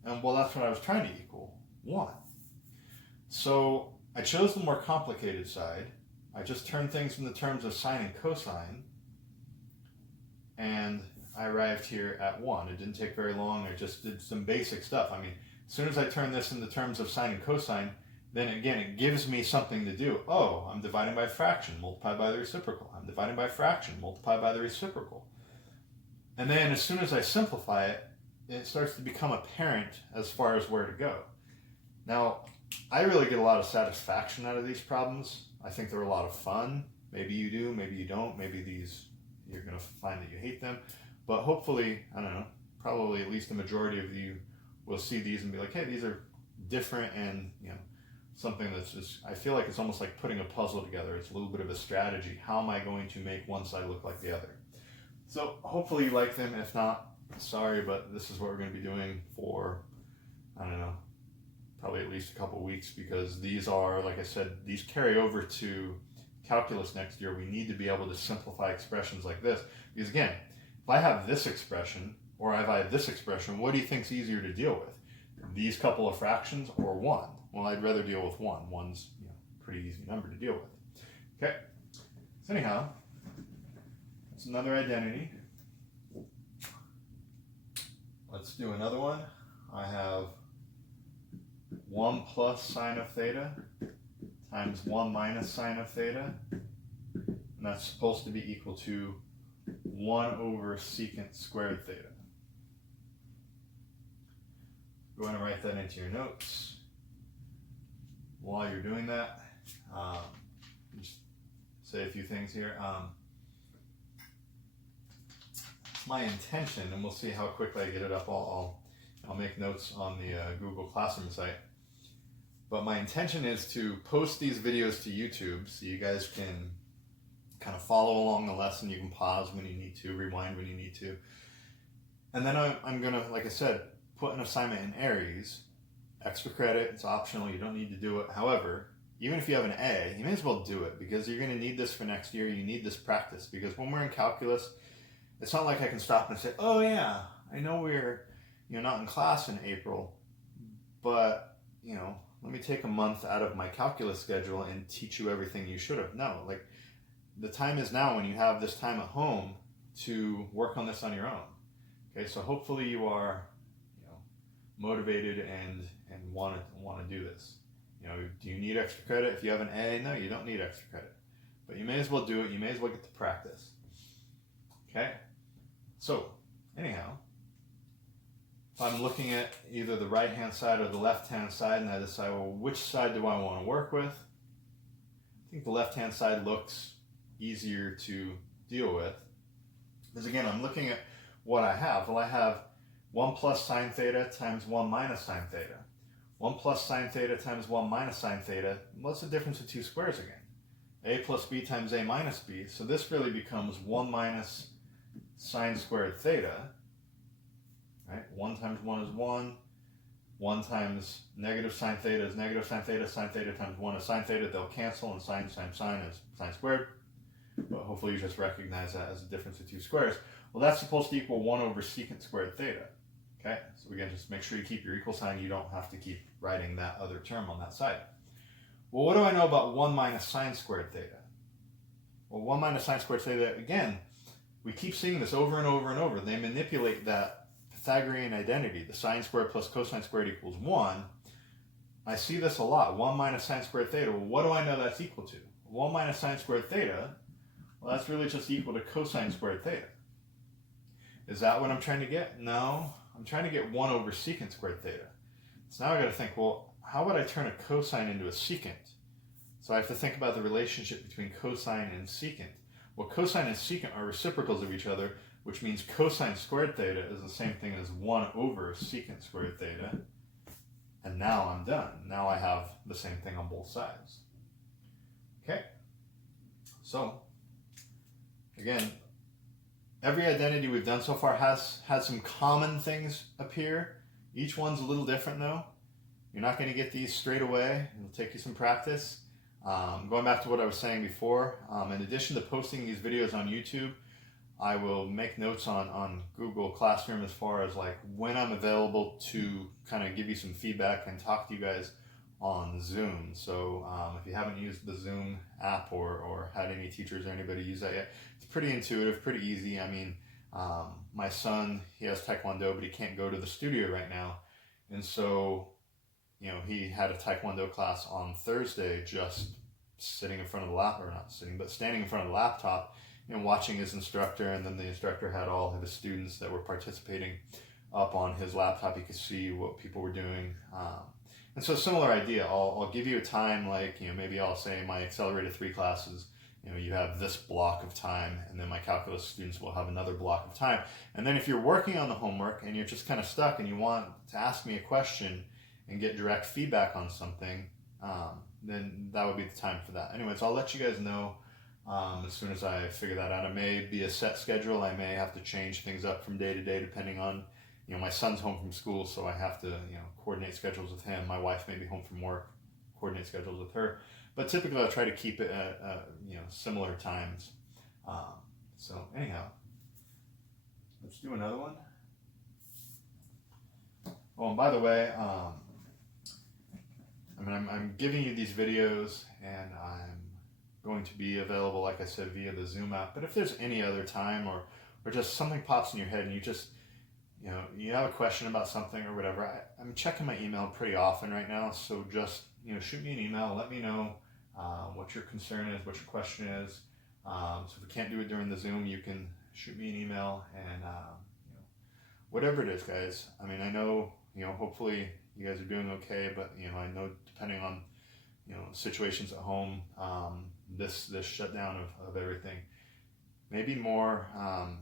And well, that's what I was trying to equal, 1. So I chose the more complicated side. I just turned things into terms of sine and cosine. And I arrived here at 1. It didn't take very long. I just did some basic stuff. I mean, as soon as I turn this into terms of sine and cosine, then again, it gives me something to do. Oh, I'm dividing by a fraction, multiplied by the reciprocal. I'm dividing by a fraction, multiplied by the reciprocal. And then as soon as I simplify it, it starts to become apparent as far as where to go. Now, I really get a lot of satisfaction out of these problems. I think they're a lot of fun. Maybe you do, maybe you don't. Maybe these, you're going to find that you hate them. But hopefully, I don't know, probably at least the majority of you will see these and be like, hey, these are different, and you know, something that's just, I feel like it's almost like putting a puzzle together. It's a little bit of a strategy. How am I going to make one side look like the other? So hopefully you like them. If not, sorry, but this is what we're going to be doing for, I don't know, probably at least a couple weeks, because these are, like I said, these carry over to calculus next year. We need to be able to simplify expressions like this, because again, if I have this expression or if I have this expression, what do you think is easier to deal with? These couple of fractions or 1? Well, I'd rather deal with 1. 1's, you know, a pretty easy number to deal with. Okay. So anyhow, that's another identity. Let's do another one. I have 1 plus sine of theta times 1 minus sine of theta. And that's supposed to be equal to 1 over secant squared theta. Go ahead and write that into your notes. While you're doing that, just say a few things here. My intention, and we'll see how quickly I get it up. I'll make notes on the Google Classroom site. But my intention is to post these videos to YouTube so you guys can kind of follow along the lesson. You can pause when you need to, rewind when you need to. And then I'm going to, like I said, put an assignment in Aries. Extra credit, it's optional, you don't need to do it. However, even if you have an A, you may as well do it, because you're going to need this for next year. You need this practice, because when we're in calculus, it's not like I can stop and say, oh yeah, I know we're not in class in April, but let me take a month out of my calculus schedule and teach you everything you should have. No, like, the time is now when you have this time at home to work on this on your own. Okay, so hopefully you are motivated and want to do this. Do you need extra credit? If you have an A, no, you don't need extra credit. But you may as well do it. You may as well get to practice. Okay? So, anyhow, if I'm looking at either the right-hand side or the left-hand side, and I decide, well, which side do I want to work with? I think the left-hand side looks easier to deal with. Because again, I'm looking at what I have. Well, I have 1 plus sine theta times 1 minus sine theta. 1 plus sine theta times 1 minus sine theta. What's the difference of two squares again? A plus b times a minus b. So this really becomes 1 minus sine squared theta. Right? 1 times 1 is 1. 1 times negative sine theta is negative sine theta. Sine theta times 1 is sine theta. They'll cancel, and sine times sine is sine squared. But hopefully you just recognize that as a difference of two squares. Well, that's supposed to equal 1 over secant squared theta. Okay, so again, just make sure you keep your equal sign. You don't have to keep writing that other term on that side. Well, what do I know about 1 minus sine squared theta? Well, 1 minus sine squared theta, again, we keep seeing this over and over and over. They manipulate that Pythagorean identity, the sine squared plus cosine squared equals 1. I see this a lot, 1 minus sine squared theta. Well, what do I know that's equal to? 1 minus sine squared theta, well, that's really just equal to cosine squared theta. Is that what I'm trying to get? No. I'm trying to get 1 over secant squared theta. So now I got to think, well, how would I turn a cosine into a secant? So I have to think about the relationship between cosine and secant. Well, cosine and secant are reciprocals of each other, which means cosine squared theta is the same thing as 1 over secant squared theta. And now I'm done. Now I have the same thing on both sides. Okay? So, again, every identity we've done so far has had some common things appear. Each one's a little different though. You're not going to get these straight away. It'll take you some practice. Going back to what I was saying before, in addition to posting these videos on YouTube, I will make notes on Google Classroom as far as like when I'm available to kind of give you some feedback and talk to you guys on Zoom. So if you haven't used the Zoom app or had any teachers or anybody use that yet, it's pretty intuitive, pretty easy. I mean, my son, he has Taekwondo, but he can't go to the studio right now. And so, you know, he had a Taekwondo class on Thursday, just sitting in front of the laptop, or not sitting, but standing in front of the laptop and watching his instructor. And then the instructor had all of his students that were participating up on his laptop. You could see what people were doing. And so similar idea, I'll give you a time, like, you know, maybe I'll say my accelerated 3 classes, you know, you have this block of time, and then my calculus students will have another block of time. And then if you're working on the homework and you're just kind of stuck and you want to ask me a question and get direct feedback on something, then that would be the time for that. Anyways, I'll let you guys know as soon as I figure that out. It may be a set schedule. I may have to change things up from day to day depending on, you know, my son's home from school, so I have to, you know, coordinate schedules with him. My wife may be home from work, coordinate schedules with her. But typically I'll try to keep it at, you know, similar times. So anyhow, let's do another one. Oh, and by the way, I mean, I'm giving you these videos and I'm going to be available, like I said, via the Zoom app. But if there's any other time or just something pops in your head and you just, you know, you have a question about something or whatever, I'm checking my email pretty often right now. So just, you know, shoot me an email, let me know what your concern is, what your question is. So if we can't do it during the Zoom, you can shoot me an email and, you know, whatever it is, guys. I mean, I know, you know, hopefully you guys are doing okay, but, you know, I know depending on, you know, situations at home, this shutdown of everything may be more,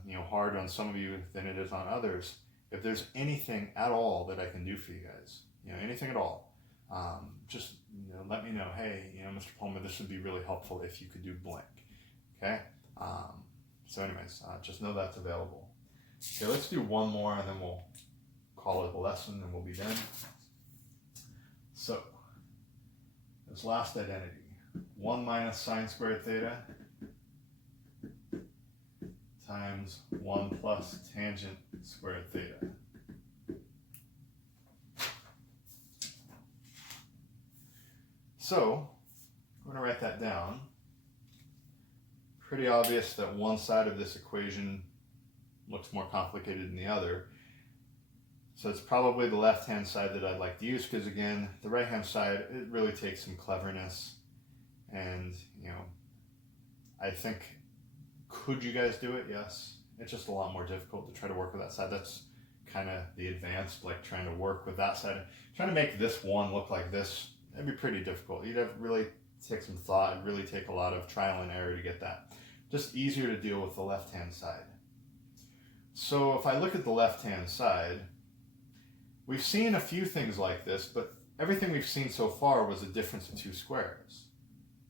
you know, hard on some of you than it is on others. If there's anything at all that I can do for you guys, you know, anything at all, just, you know, let me know. Hey, you know, Mr. Palmer, this would be really helpful if you could do blank. Okay. So anyways, just know that's available. Okay, let's do one more and then we'll call it a lesson and we'll be done. So this last identity, 1 minus sine squared theta times 1 plus tangent squared theta. So I'm going to write that down. Pretty obvious that one side of this equation looks more complicated than the other. So it's probably the left-hand side that I'd like to use because, again, the right-hand side, it really takes some cleverness. And, you know, I think, could you guys do it? Yes. It's just a lot more difficult to try to work with that side. That's kind of the advanced, like trying to work with that side. Trying to make this one look like this, it'd be pretty difficult. You'd have to really take some thought. It'd really take a lot of trial and error to get that. Just easier to deal with the left-hand side. So if I look at the left-hand side, we've seen a few things like this, but everything we've seen so far was a difference of 2 squares.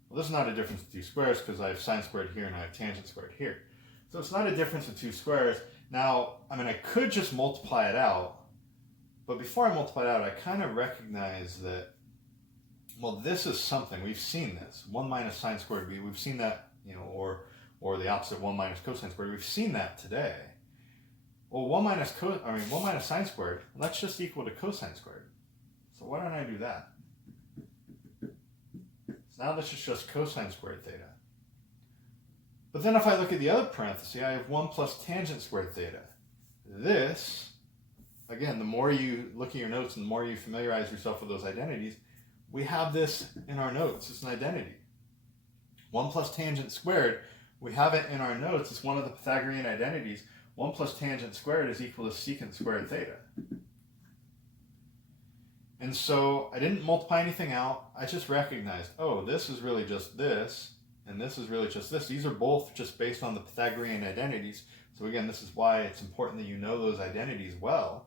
Well, this is not a difference of 2 squares because I have sine squared here and I have tangent squared here. So it's not a difference of 2 squares. Now, I mean, I could just multiply it out, but before I multiply it out, I kind of recognize that, well, this is something. We've seen this. 1 minus sine squared b, we've seen that, you know, or the opposite, 1 minus cosine squared. We've seen that today. Well, 1 minus sine squared, well, that's just equal to cosine squared. So why don't I do that? So now this is just cosine squared theta. But then if I look at the other parenthesis, I have 1 plus tangent squared theta. This, again, the more you look at your notes and the more you familiarize yourself with those identities, we have this in our notes. It's an identity. 1 plus tangent squared, we have it in our notes. It's one of the Pythagorean identities. 1 plus tangent squared is equal to secant squared theta. And so I didn't multiply anything out. I just recognized, oh, this is really just this, and this is really just this. These are both just based on the Pythagorean identities. So again, this is why it's important that you know those identities well.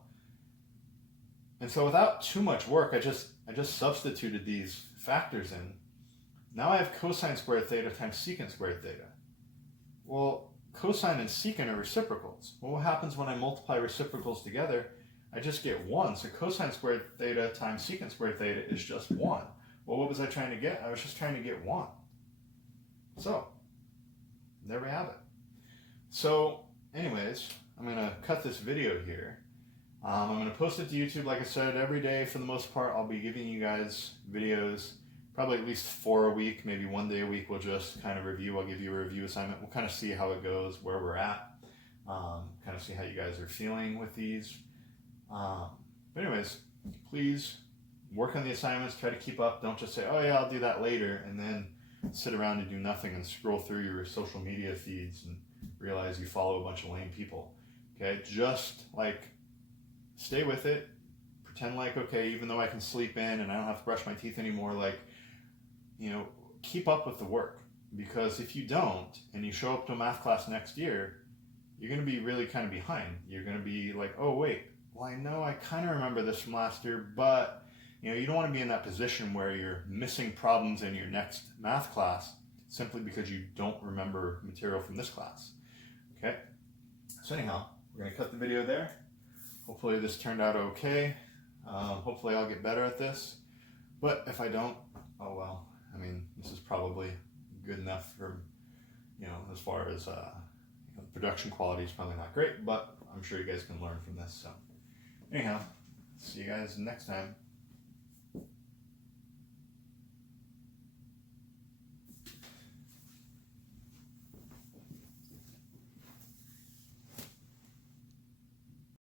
And so without too much work, I just substituted these factors in. Now I have cosine squared theta times secant squared theta. Well, cosine and secant are reciprocals. Well, what happens when I multiply reciprocals together? I just get 1. So cosine squared theta times secant squared theta is just 1. Well, what was I trying to get? I was just trying to get 1. So, there we have it. So, anyways, I'm going to cut this video here. I'm going to post it to YouTube, like I said, every day for the most part. I'll be giving you guys videos, probably at least 4 a week, maybe 1 day a week. We'll just kind of review. I'll give you a review assignment. We'll kind of see how it goes, where we're at, kind of see how you guys are feeling with these. But anyways, please work on the assignments, try to keep up. Don't just say, oh yeah, I'll do that later, and then sit around and do nothing and scroll through your social media feeds and realize you follow a bunch of lame people. Okay, just like stay with it. Pretend like, okay, even though I can sleep in and I don't have to brush my teeth anymore, like, you know, keep up with the work. Because if you don't, and you show up to a math class next year, you're going to be really kind of behind. You're going to be like, oh wait, well, I know I kind of remember this from last year, but you know, you don't want to be in that position where you're missing problems in your next math class simply because you don't remember material from this class. Okay? So anyhow, we're going to cut the video there. Hopefully this turned out okay. Hopefully I'll get better at this. But if I don't, oh well. I mean, this is probably good enough for, you know, as far as production quality is probably not great, but I'm sure you guys can learn from this. So anyhow, see you guys next time.